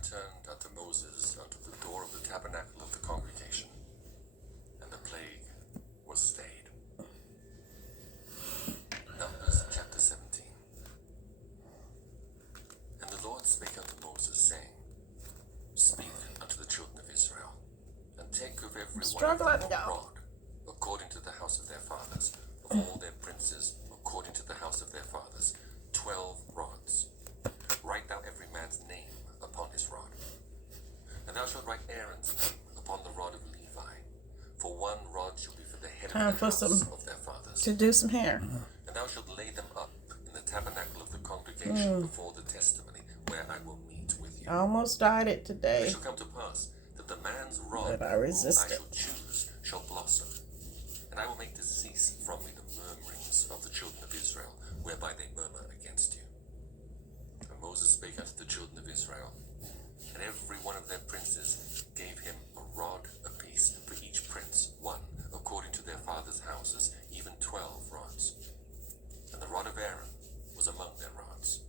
returned unto Moses unto the door of the tabernacle of the congregation, and the plague was stayed. Numbers chapter 17. And the Lord spake unto Moses, saying, Speak unto the children of Israel, and take of every one of them a rod, according to the house of their fathers, of all their princes, according to the house of their fathers, 12 rods. Write thou every man's name upon his rod. And thou shalt write Aaron's name upon the rod of Levi, for one rod shall be for the head of the house of their fathers. To do some hair. And thou shalt lay them up in the tabernacle of the congregation before the testimony, where I will meet with you. I almost died it today. It shall come to pass that the man's rod But I whom resisted. I shall choose shall blossom, and I will make to cease from me the murmurings of the children of Israel, whereby they murmur against you. And Moses spake unto the children of Israel, and every one of their princes gave him a rod apiece, for each prince one, according to their fathers' houses, even 12 rods. And the rod of Aaron was among their rods.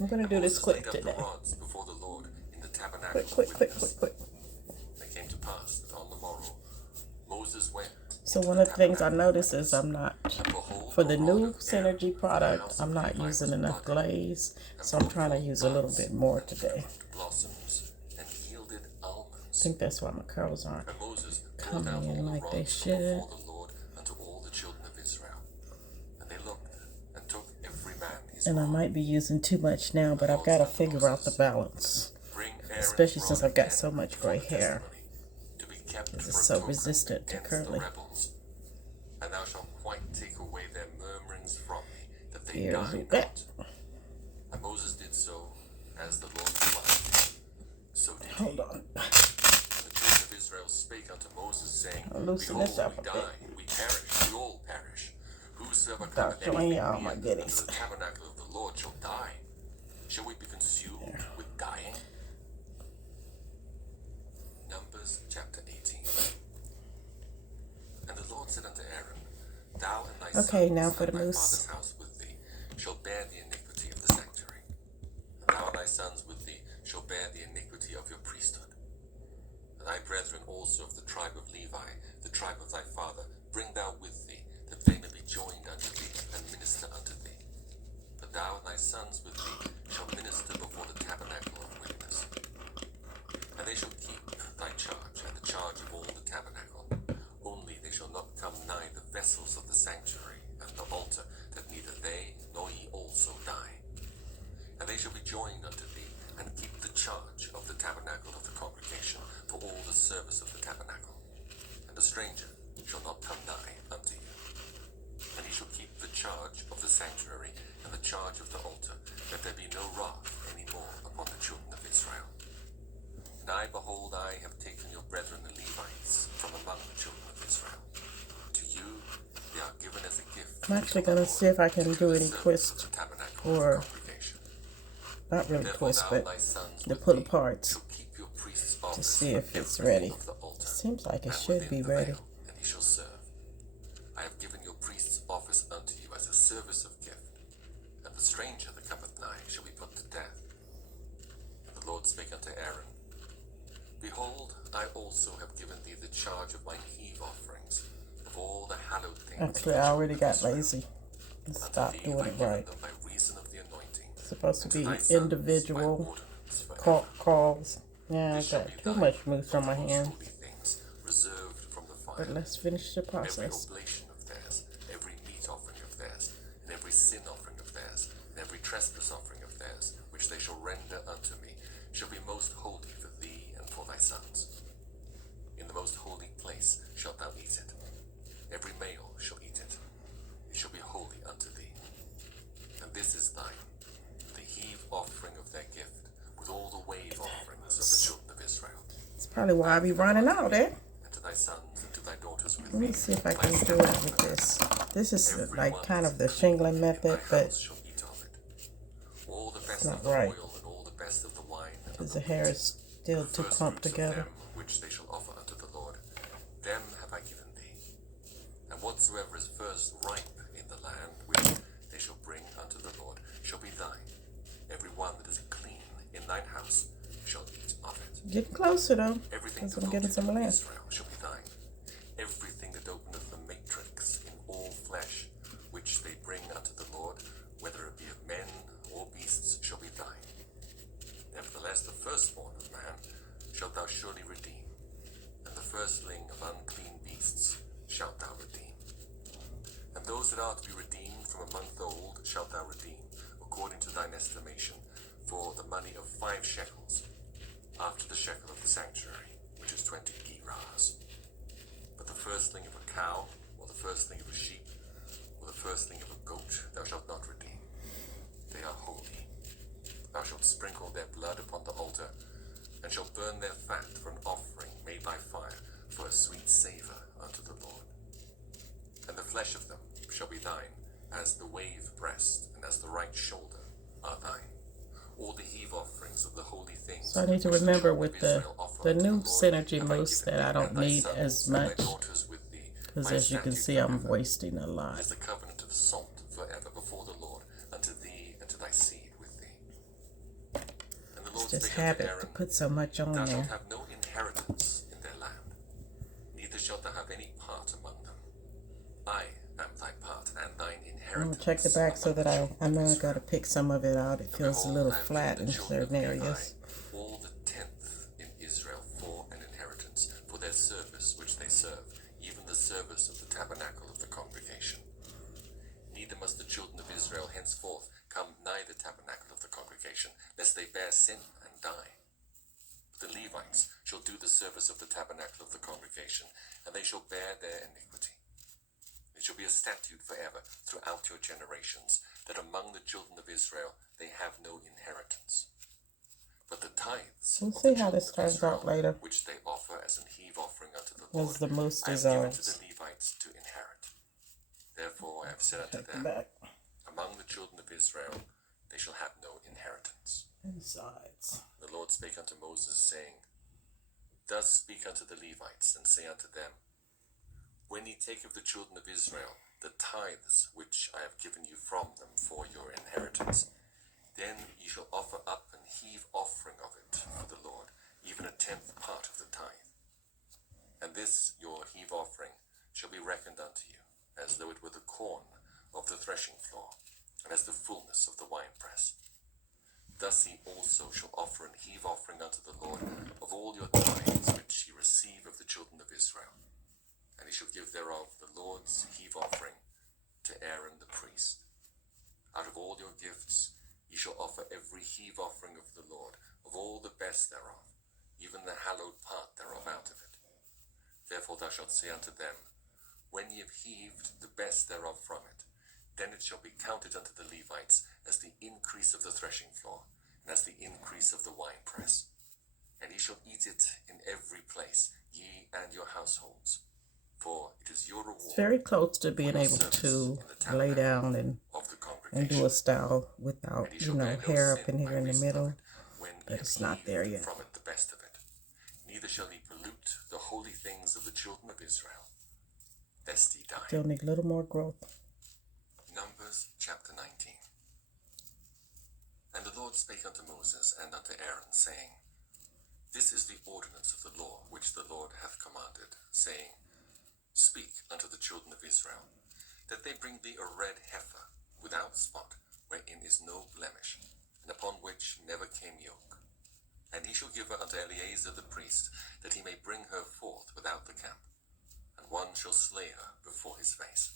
I'm going to do this quick today. today. The rods before the Lord in the tabernacle Quick. of witness. It came to pass that on the morrow Moses went. So one of the things I noticed is I'm not, for the new Synergy product, I'm not using enough glaze. So I'm trying to use a little bit more today. Blossoms and yielded almonds. I think that's why my curls aren't And Moses coming pulled out in all like the they rods should. before the Lord unto all the children of Israel. And they looked and took every man his And I rod. might be using too much now, but I've got to figure out the balance. Especially since I've got so much gray hair. This is so resistant to curly. And thou shalt quite take away their murmurings from me, that they Here's die that. not. And Moses did so as the Lord commanded. So did he. Hold on. And the children of Israel spake unto Moses, saying, I'll loosen Behold, this up we a bit. die, we perish, we all perish. Whosoever Start cometh showing anything y'all my near goodies. unto the tabernacle of the Lord shall die. Shall we be consumed with dying? Numbers chapter 18. And the Lord said unto Aaron, Thou and thy Okay, sons now for and the thy moose. father's house with thee shall bear the iniquity of the sanctuary. And thou and thy sons with thee shall bear the iniquity of your priesthood. And thy brethren also of the tribe of Levi, the tribe of thy father, bring thou with thee, that they may be joined unto thee and minister unto thee. But thou and thy sons with thee shall minister before the tabernacle of witness. And they shall keep thy charge and the charge of all the tabernacle. Only they shall not come nigh the vessels of the sanctuary and the altar, that neither they nor ye also die. And they shall be joined unto thee, and keep the charge of the tabernacle of the congregation, for all the service of the tabernacle. And the stranger shall not come nigh unto you. And he shall keep the charge of the sanctuary and the charge of the altar, that there be no wrath any more upon the children of Israel. And I, behold, I have taken your brethren the Levites from among the children of Israel. To you they are given as a gift. I'm actually going to see if I can do any twist or not really twist, but the pull aparts to see if it's ready. Seems like it should be ready. And he shall serve. I have given your priest's office unto you as a service of gift. And the stranger that cometh nigh shall be put to death. And the Lord spake unto Aaron, Behold, I also have given thee the charge of mine heave offerings, of all the hallowed things. Actually, I already got lazy and Unto stopped thee doing have I it given right. them by reason of the anointing. It's supposed to And to be thy sons individual by ordinance forever. calls. Yeah, I This shall got be too thine much mousse on of my the most hands. holy things, reserved from the fire. But let's finish the Every process. oblation of theirs, every meat offering of theirs, and every sin offering of theirs, and every trespass offering of theirs, which they shall render unto me, shall be most holy for thee and for thy sons. In the most holy place shalt thou eat it. Every male shall eat it. It shall be holy unto thee. And this is thine, the heave offering of their gift, with all the wave offerings of the children of Israel. It's probably why I be running out, eh? And to thy sons and to thy daughters with Let me thee. see if I can do it with this. This is like kind of the shingling method, but Shall eat of it. All the best not of the right. oil and all the best of the wine and because of the hair is still too first clumped fruits of together. them which they shall offer unto the Lord, them have I given thee. And whatsoever is first ripe in the land, which they shall bring unto the Lord, shall be thine. Every one that is clean in thine house shall Getting closer though, Everything because I'm getting some devoted to land. Israel shall be thine. Everything that openeth the matrix in all flesh, which they bring unto the Lord, whether it be of men or beasts, shall be thine. Nevertheless, the firstborn of man shalt thou surely redeem, and the firstling of unclean beasts shalt thou redeem. And those that are to be redeemed from a month old shalt thou redeem, according to thine estimation, for the money of 5 shekels, after the shekel of the sanctuary, which is 20 gerahs. But the firstling of a cow, or the firstling of a sheep, or the firstling of a goat, thou shalt not redeem. They are holy. Thou shalt sprinkle their blood upon the altar, and shalt burn their fat for an offering made by fire, for a sweet savour unto the Lord. And the flesh of them shall be thine, as the wave breast, and as the right shoulder are thine. All the heave offerings of the holy things. So I need to remember with the new synergy moose that I don't need as much, because as you can see, I'm wasting a lot. It is the covenant of salt forever before the Lord, unto thee and to thy seed with thee. And the Lord It's just spake unto habit Aaron, to put so much on thou shalt there. have no inheritance in their land, neither shalt thou have any part among them. I am thy part and thine inheritance. I'm gonna check the back so that I know I gotta pick some of it out. It feels a little flat in certain areas. All the 10th in Israel for an inheritance, for their service which they serve, even the service of the tabernacle of the congregation. Neither must the children of Israel henceforth come nigh the tabernacle of the congregation, lest they bear sin and die. But the Levites shall do the service of the tabernacle of the congregation, and they shall bear their iniquity. It shall be a statute forever throughout your generations, that among the children of Israel they have no inheritance. But the tithes We'll of see the how children this of turns Israel, out later, which they offer as an heave offering unto the as Lord, the moose I have given to dissolves. the Levites to inherit. Therefore I have said unto Check the them, back among the children of Israel they shall have no inheritance. and sides. The Lord spake unto Moses, saying, Thus speak unto the Levites, and say unto them, When ye take of the children of Israel the tithes which I have given you from them for your inheritance, then ye shall offer up an heave offering of it for the Lord, even a 10th part of the tithe. And this your heave offering shall be reckoned unto you, as though it were the corn of the threshing floor, and as the fullness of the winepress. Thus ye also shall offer an heave offering unto the Lord of all your tithes which ye receive of the children of Israel. And he shall give thereof the Lord's heave offering to Aaron the priest. Out of all your gifts ye shall offer every heave offering of the Lord, of all the best thereof, even the hallowed part thereof out of it. Therefore thou shalt say unto them, When ye have heaved the best thereof from it, then it shall be counted unto the Levites as the increase of the threshing floor, and as the increase of the winepress. And ye shall eat it in every place, ye and your households. For it is your reward. It's very close to being able to lay down and do a style without, hair up in here in the middle, but it's not there yet. From it the best of it. Neither shall he pollute the holy things of the children of Israel, lest he die. Still need a little more growth. Numbers chapter 19. And the Lord spake unto Moses and unto Aaron, saying, This is the ordinance of the law which the Lord hath commanded, saying, Speak unto the children of Israel, that they bring thee a red heifer without spot, wherein is no blemish, and upon which never came yoke. And he shall give her unto Eleazar the priest, that he may bring her forth without the camp, and one shall slay her before his face.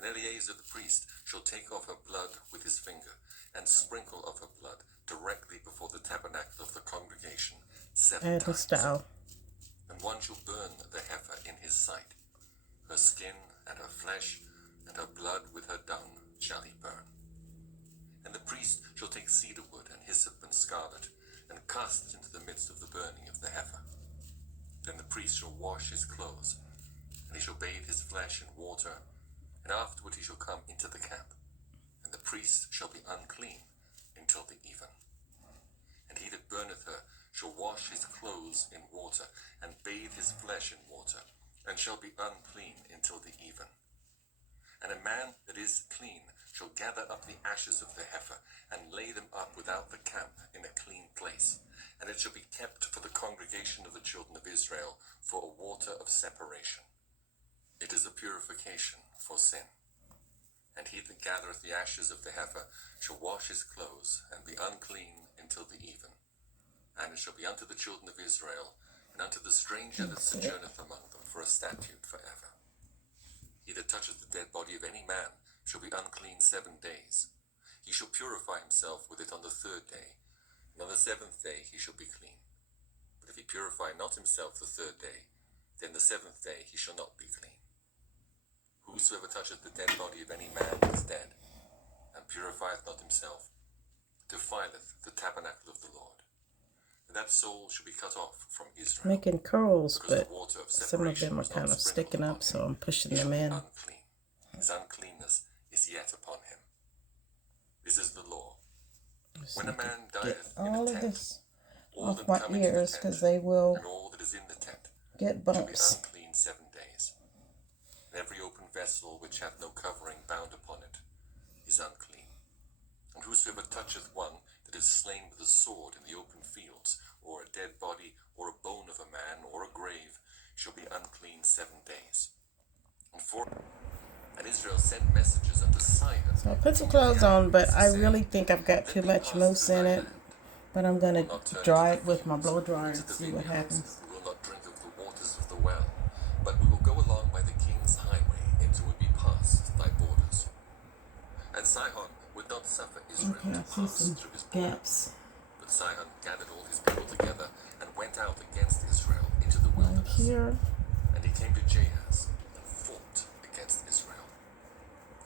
And Eleazar the priest shall take of her blood with his finger, and sprinkle of her blood directly before the tabernacle of the congregation 7 times. Style. And one shall burn the heifer in his sight. Her skin and her flesh and her blood with her dung shall he burn. And the priest shall take cedar wood and hyssop and scarlet, and cast it into the midst of the burning of the heifer. Then the priest shall wash his clothes, and he shall bathe his flesh in water, and afterward he shall come into the camp, and the priest shall be unclean until the even. And he that burneth her shall wash his clothes in water, and bathe his flesh in water, and shall be unclean until the even. And a man that is clean shall gather up the ashes of the heifer, and lay them up without the camp in a clean place, and it shall be kept water of separation. It is a purification for sin. And he that gathereth the ashes of the heifer shall wash his clothes, and be unclean until the even. And it shall be unto the children of Israel, and unto the stranger that sojourneth among them, for a statute forever. He that toucheth the dead body of any man shall be unclean 7 days. He shall purify himself with it on the 3rd day, and on the 7th day he shall be clean. But if he purify not himself the 3rd day, then the 7th day he shall not be clean. Whosoever toucheth the dead body of any man is dead, and purifieth not himself, defileth the tabernacle of the Lord. And that soul shall be cut off from Israel. Making curls, but some of them are kind of sticking up, so I'm pushing them in. Unclean. His uncleanness is yet upon him. This is the law. When a man dieth in a tent, all that come into the tent, and all that is in the tent, get bumps. shall be unclean 7 days. And every open vessel which hath no covering bound upon it is unclean. And whosoever toucheth one that is slain with a sword in the open fields, or a dead body, or a bone of a man, or a grave, shall be unclean 7 days. And Israel sent messages unto Sidon. So I put some clothes on, but I really think I've got too much mousse in it. But I'm going to dry it with my blow dryer and see what happens. We will not drink of the waters of the well, but we will go along by the king's highway until we be past thy borders. And Sihon would not suffer Israel to pass through his borders. But Sihon gathered all his people together and went out against Israel into the wilderness. Here. And he came to Jahaz and fought against Israel.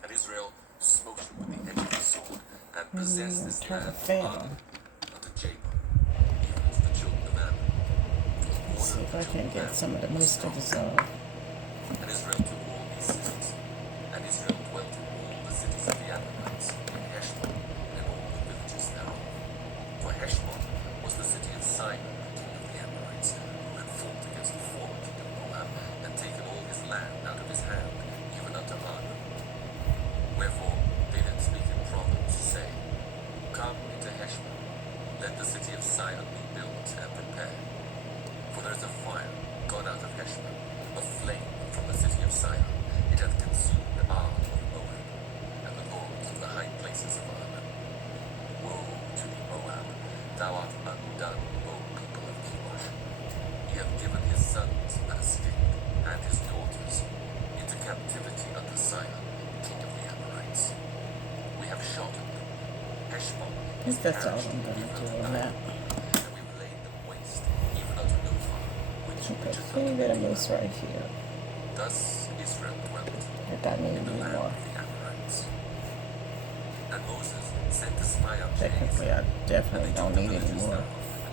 And Israel smote him with the edge of the sword and possessed this land unto Jabal, even as the children of Ammon. Let's see if I can get some of the mousse to dissolve. And Israel took all these cities, and Israel dwelt in all the cities of the Ammonites, in Heshbon, and all the villages thereof. For Heshbon was the city of Sihon, king of the Amorites, who had fought against the former king of Moab, and taken all his land out of his hand, even unto Arnon. Wherefore they did speak in proverbs, saying, Come into Heshbon, let the city of Sihon be built and prepared. For there is a fire gone out of Heshbon, a flame from the city of Sihon. It hath consumed Og of Moab, and the lords of the high places of Arnon. Woe to thee, Moab! Thou art undone, O people of Chemosh. He hath given his sons an escape, and his daughters into captivity unto Sihon, king of the Amorites. We have shattered them. Heshbon I think that's all I'm going to do on that. and we've laid them waste, even unto Nophah, which Okay, reacheth a unto bit of the mousse right here. Thus Israel dwelt I thought maybe in the land more. of the Amorites. And Moses sent to spy out Technically, I definitely don't need any more.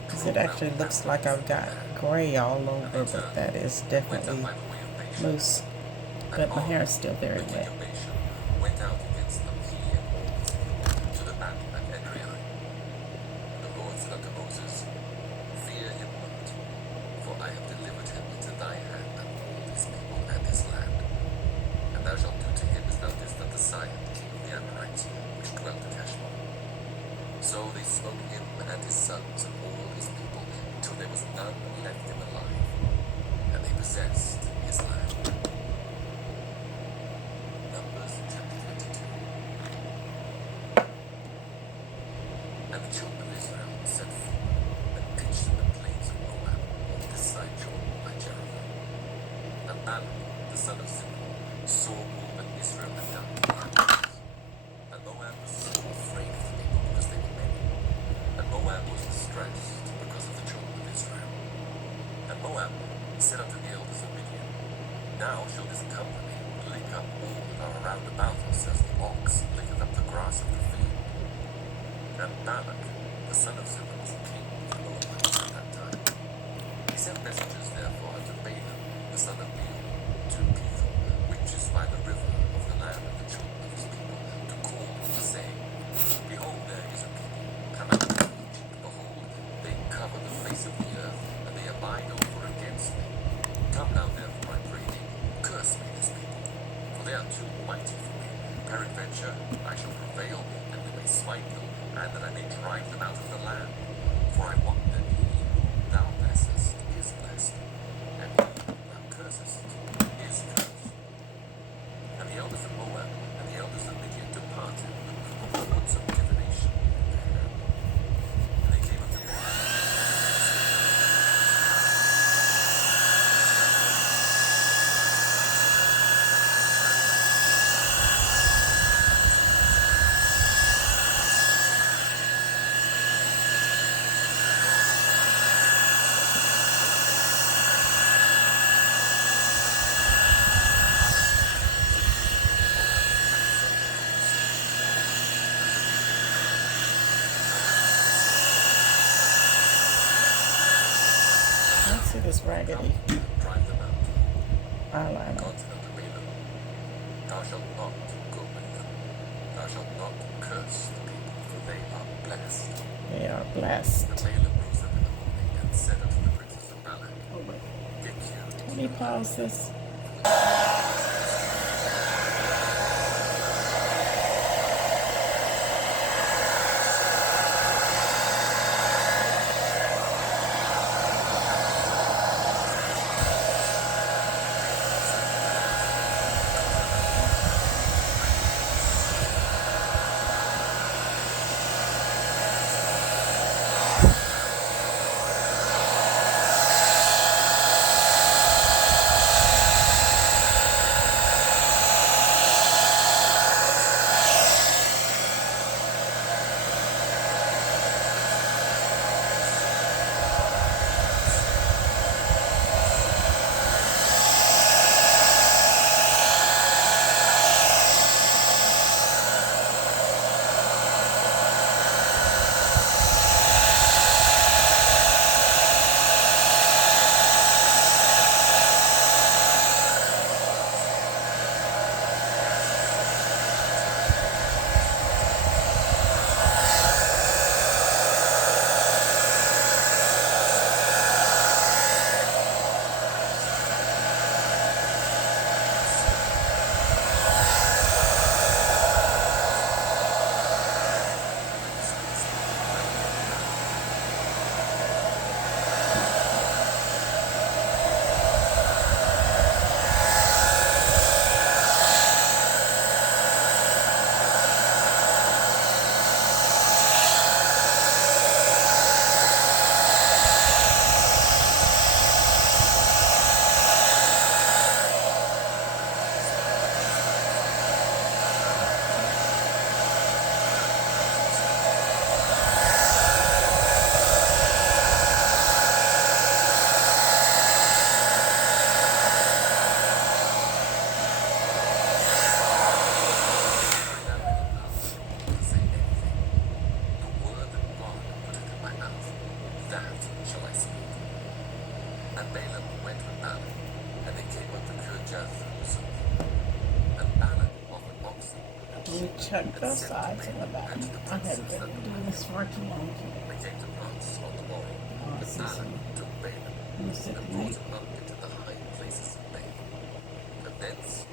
Because it actually looks like I've got gray all over, but that is definitely mousse. But my hair is still very wet. Went out against them, he and all his people, to the battle at Edrei. And the Lord said unto Moses, Fear him not, for I have delivered him into thy hand, and all his people and his land. And thou shalt do to him as thou didst unto Sihon, king of the Amorites, which dwelt at Heshbon. So they smote him and his sons and all his people, until there was none left him alive, and they possessed his land. Numbers chapter 22. And the children of Israel set forward and pitched in the plains of Moab on this side Jordan by Jericho. And Balak, the son of Zippor, saw all that Israel had done to the Amorites. And Moab was so afraid of the people because they were many. And Moab was distressed because of the children of Israel. And Moab said unto the elders of Midian, Now shall this company lick up all that are around about us, as the ox licketh up the grass of the field. And Balak, the son of Zippor, was king of the Moabites at that time. He sent messengers therefore unto Balaam, the son of Beor, to Pethor, which is by the river of the land of the children of his people, to call, saying, Behold, there is a people come out of Egypt. Behold, they cover the face of the earth, and they abide over against me. Come now, therefore, I pray thee, curse me this people, for they are too mighty for me. Peradventure I shall prevail, and we may smite them, and that I may drive them out of the land. For I wot that he whom thou blessest is blessed, and he whom thou see this raggedy drive them out. eyeliner. God unto Balaam, thou shalt not go with them. Thou shalt not curse the people, for they are blessed. They are blessed. And Balaam rose up in the morning and said unto the princes of Balak, Oh, wait. get you into Let me pause this. And Balaam went with Balak, and they came up to Kirjath-Jerusalem. And Balak offered oxen and Let me sheep, check and the sent sides to and the Balaam back. and to the I had princes been that were doing with this him. for too long. They came to pass on the morrow Oh, I that see Balak some. took Balaam You said and the brought meat. him up into the high places of Balaam, and thence